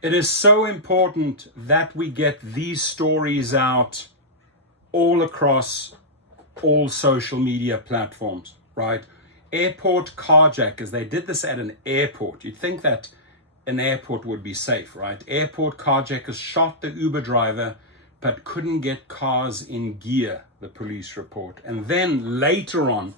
It is so important that we get these stories out all across all social media platforms, right? Airport carjackers, they did this at an airport. You'd think that an airport would be safe, right? Airport carjackers shot the Uber driver but couldn't get cars in gear, the police report. And then later on,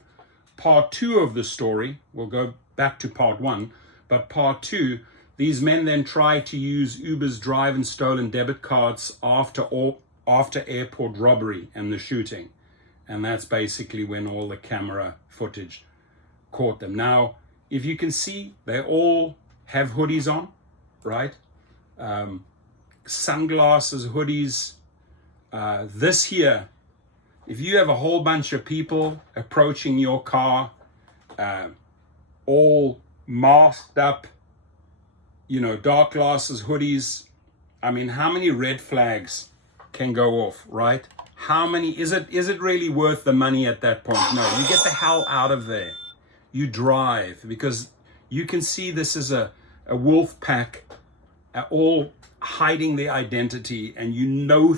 part 2 of the story, we'll go back to part 1, but part 2, these men then tried to use Uber's drive and stolen debit cards after airport robbery and the shooting. And that's basically when all the camera footage caught them. Now, if you can see, they all have hoodies on, right? Sunglasses, hoodies. This here, if you have a whole bunch of people approaching your car, all masked up, dark glasses, hoodies, I mean, how many red flags can go off, right? How many, is it really worth the money at that point? No, you get the hell out of there. You drive, because you can see this is a wolf pack, all hiding their identity, and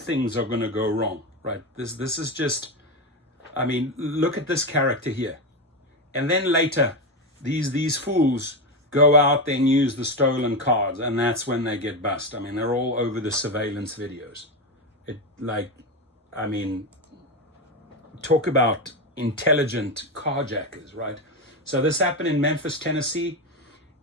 things are going to go wrong, right? This is just, I mean, look at this character here. And then later, these fools go out there and use the stolen cards, and that's when they get bust. I mean, they're all over the surveillance videos. Talk about intelligent carjackers, right? So this happened in Memphis, Tennessee.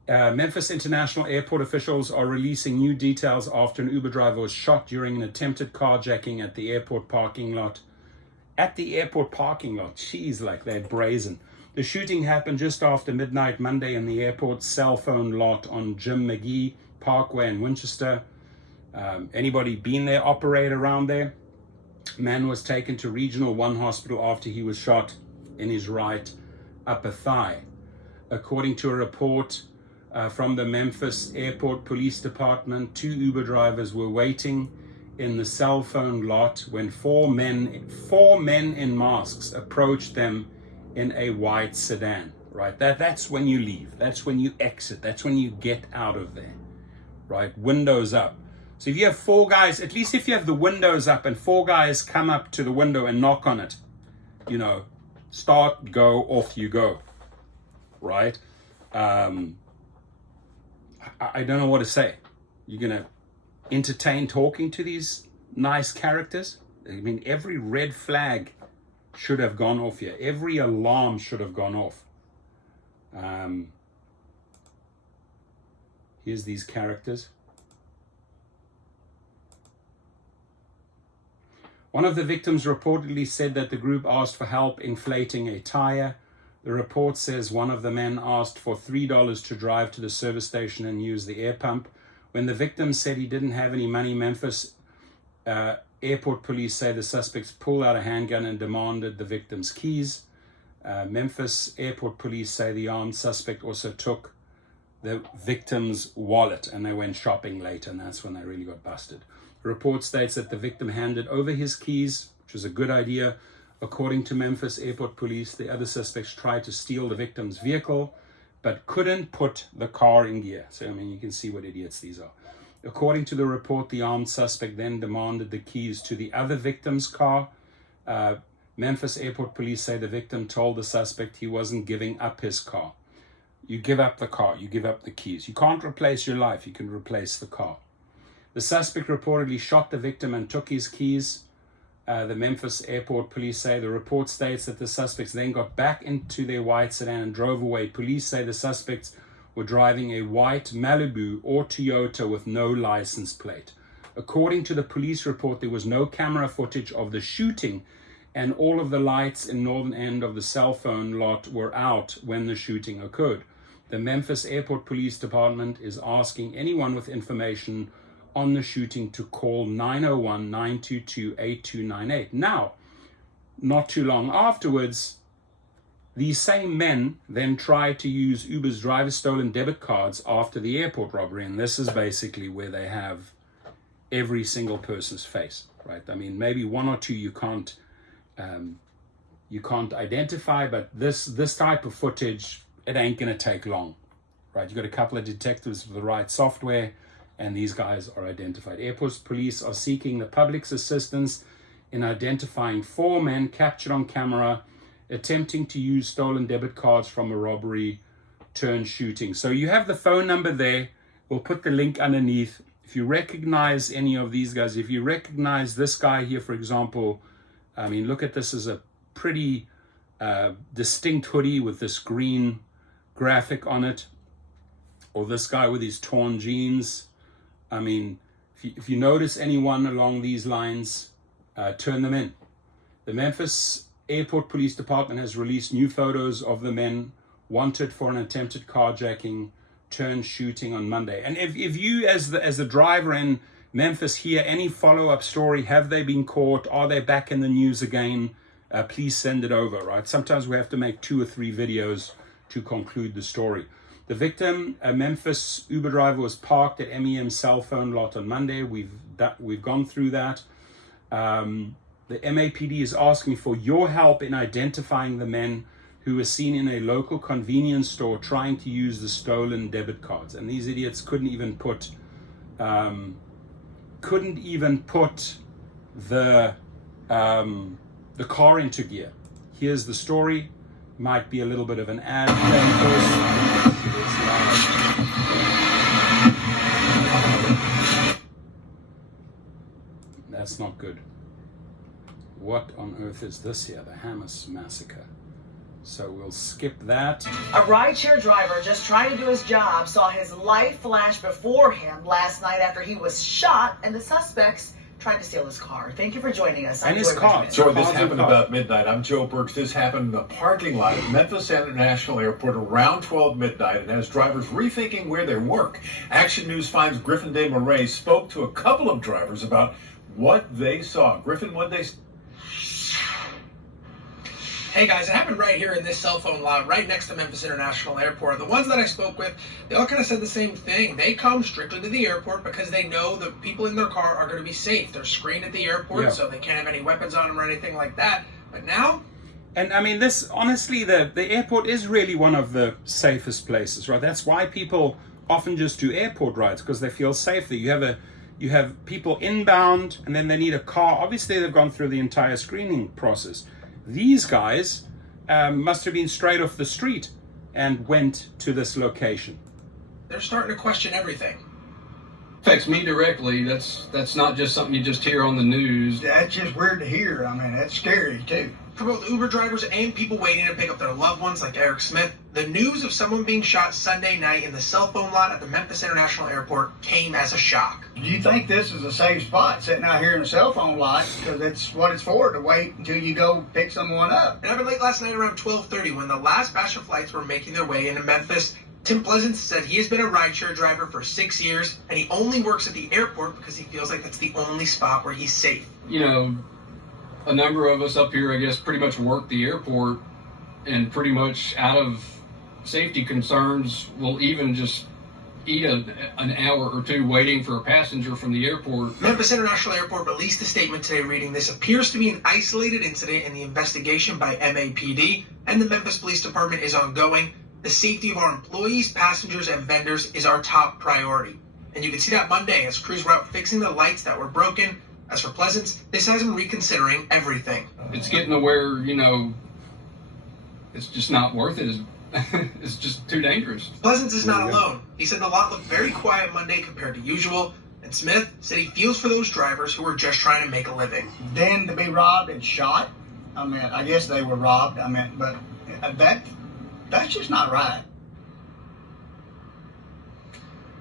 Memphis International Airport officials are releasing new details after an Uber driver was shot during an attempted carjacking at the airport parking lot. At the airport parking lot, geez, like they're brazen. The shooting happened just after midnight Monday in the airport's cell phone lot on Jim McGee Parkway in Winchester. Anybody been there, operate around there? Man was taken to Regional 1 hospital after he was shot in his right upper thigh. According to a report from the Memphis Airport Police Department, 2 Uber drivers were waiting in the cell phone lot when four men in masks approached them in a white sedan, right? That's when you leave. That's when you exit. That's when you get out of there, right? Windows up. So if you have 4 guys, at least if you have the windows up and 4 guys come up to the window and knock on it, start, go, off you go, right? I don't know what to say. You're going to entertain talking to these nice characters? I mean, every red flag should have gone off here. Every alarm should have gone off. Here's these characters. One of the victims reportedly said that the group asked for help inflating a tire. The report says one of the men asked for $3 to drive to the service station and use the air pump. When the victim said he didn't have any money, Memphis airport police say the suspects pulled out a handgun and demanded the victim's keys. Memphis airport police say the armed suspect also took the victim's wallet, and they went shopping later, and that's when they really got busted. The report states that the victim handed over his keys, which was a good idea. According to Memphis Airport Police, the other suspects tried to steal the victim's vehicle, but couldn't put the car in gear. So, I mean, you can see what idiots these are. According to the report, the armed suspect then demanded the keys to the other victim's car. Memphis Airport Police say the victim told the suspect he wasn't giving up his car. You give up the car, you give up the keys. You can't replace your life, you can replace the car. The suspect reportedly shot the victim and took his keys. The Memphis Airport Police say the report states that the suspects then got back into their white sedan and drove away. Police say the suspects were driving a white Malibu or Toyota with no license plate. According to the police report, there was no camera footage of the shooting, and all of the lights in northern end of the cell phone lot were out when the shooting occurred. The Memphis Airport Police Department is asking anyone with information on the shooting to call 901-922-8298. Now, not too long afterwards, these same men then tried to use Uber's driver stolen debit cards after the airport robbery, and this is basically where they have every single person's face, right? I mean, maybe 1 or 2 you can't identify, but this type of footage, it ain't gonna take long, right? You got a couple of detectives with the right software, and these guys are identified. Airport police are seeking the public's assistance in identifying 4 men captured on camera attempting to use stolen debit cards from a robbery turn shooting. So you have the phone number there. We'll put the link underneath. If you recognize any of these guys, if you recognize this guy here, for example, I mean, look at this as a pretty distinct hoodie with this green graphic on it, or this guy with his torn jeans. I mean, if you notice anyone along these lines, turn them in. The Memphis Airport Police Department has released new photos of the men wanted for an attempted carjacking turn shooting on Monday. And if you as the driver in Memphis hear any follow-up story, have they been caught, are they back in the news again, please send it over, right? Sometimes we have to make 2 or 3 videos to conclude the story. The victim, a Memphis Uber driver, was parked at MEM's cell phone lot on Monday. We've gone through that. The MAPD is asking for your help in identifying the men who were seen in a local convenience store trying to use the stolen debit cards. And these idiots couldn't even put the car into gear. Here's the story. Might be a little bit of an ad first. That's not good. What on earth is this here? The Hamas massacre. So we'll skip that. A rideshare driver just trying to do his job saw his life flash before him last night after he was shot and the suspects tried to steal his car. Thank you for joining us. And his car. Joy, this happened about midnight. I'm Joe Burks. This happened in the parking lot at Memphis International Airport around 12 midnight and has drivers rethinking where they work. Action News 5's Griffin De Marais spoke to a couple of drivers about what they saw. Griffin, what they... Hey guys, it happened right here in this cell phone lot, right next to Memphis International Airport. The ones that I spoke with, they all kind of said the same thing. They come strictly to the airport because they know the people in their car are going to be safe. They're screened at the airport, so they can't have any weapons on them or anything like that. But now... And I mean, this, honestly, the airport is really one of the safest places, right? That's why people often just do airport rides, because they feel safe there. You have people inbound, and then they need a car. Obviously, they've gone through the entire screening process. These guys must have been straight off the street and went to this location. They're starting to question everything. Affects me directly. That's not just something you just hear on the news. That's just weird to hear. I mean, that's scary too. For both Uber drivers and people waiting to pick up their loved ones like Eric Smith, the news of someone being shot Sunday night in the cell phone lot at the Memphis International Airport came as a shock. Do you think this is a safe spot, sitting out here in a cell phone lot? Because that's what it's for, to wait until you go pick someone up. It happened late last night around 12:30 when the last batch of flights were making their way into Memphis. Tim Pleasance said he has been a rideshare driver for 6 years, and he only works at the airport because he feels like that's the only spot where he's safe. You know, a number of us up here, I guess, pretty much work the airport, and pretty much out of safety concerns will even just eat an hour or two waiting for a passenger from the airport. Memphis International Airport released a statement today reading, "This appears to be an isolated incident in the investigation by MAPD, and the Memphis Police Department is ongoing. The safety of our employees, passengers, and vendors is our top priority." And you can see that Monday as crews were out fixing the lights that were broken. As for Pleasance, this has him reconsidering everything. It's getting to where, you know, it's just not worth it. It's just too dangerous. Pleasance is not alone. He said the lot looked very quiet Monday compared to usual. And Smith said he feels for those drivers who are just trying to make a living. Then to be robbed and shot, I mean, I guess they were robbed, I mean, but that's just not right.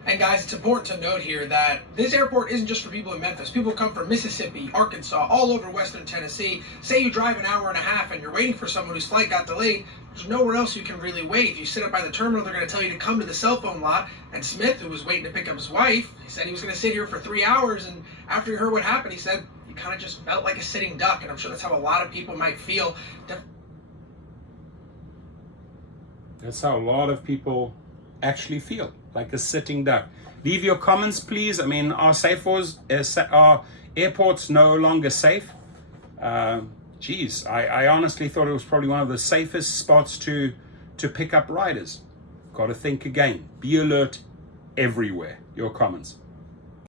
And guys, it's important to note here that this airport isn't just for people in Memphis. People come from Mississippi, Arkansas, all over Western Tennessee. Say you drive an hour and a half and you're waiting for someone whose flight got delayed. There's nowhere else you can really wait. If you sit up by the terminal, they're going to tell you to come to the cell phone lot. And Smith, who was waiting to pick up his wife, he said he was going to sit here for 3 hours. And after he heard what happened, he said he kind of just felt like a sitting duck. And I'm sure that's how a lot of people might feel. That's how a lot of people actually feel, like a sitting duck. Leave your comments, please. I mean, are airports no longer safe? Geez, I honestly thought it was probably one of the safest spots to pick up riders. Got to think again. Be alert everywhere. Your comments.